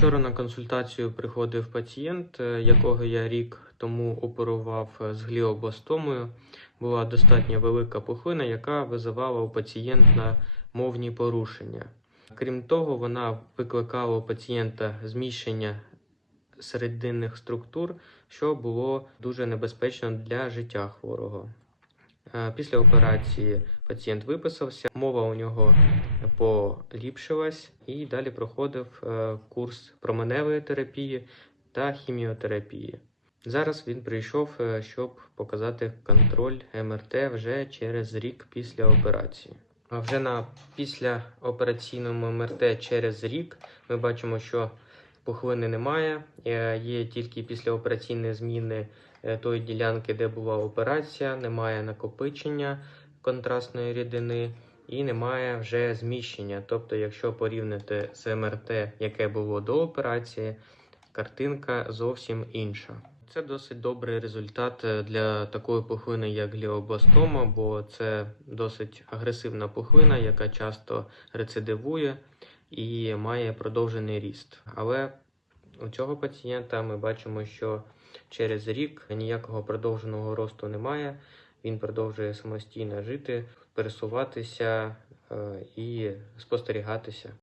Вчора на консультацію приходив пацієнт, е, якого я рік тому оперував е, з гліобластомою. Була достатньо велика пухлина, яка визивала у пацієнта мовні порушення. Крім того, вона викликала у пацієнта зміщення серединних структур, що було дуже небезпечно для життя хворого. Е, Після операції пацієнт виписався, мова у нього поліпшилась і далі проходив е, курс променевої терапії та хіміотерапії. Зараз він прийшов, е, щоб показати контроль МРТ вже через рік після операції. А вже на післяопераційному МРТ через рік ми бачимо, що пухлини немає, е, є тільки післяопераційні зміни е, тої ділянки, де була операція, немає накопичення контрастної рідини і немає вже зміщення. Тобто, якщо порівняти з МРТ, яке було до операції, картинка зовсім інша. Це досить добрий результат е, для такої пухлини, як гліобластома, бо це досить агресивна пухлина, яка часто рецидивує і має продовжений ріст. Але у цього пацієнта ми бачимо, що через рік ніякого продовженого росту немає. Він продовжує самостійно жити, пересуватися е, і спостерігатися.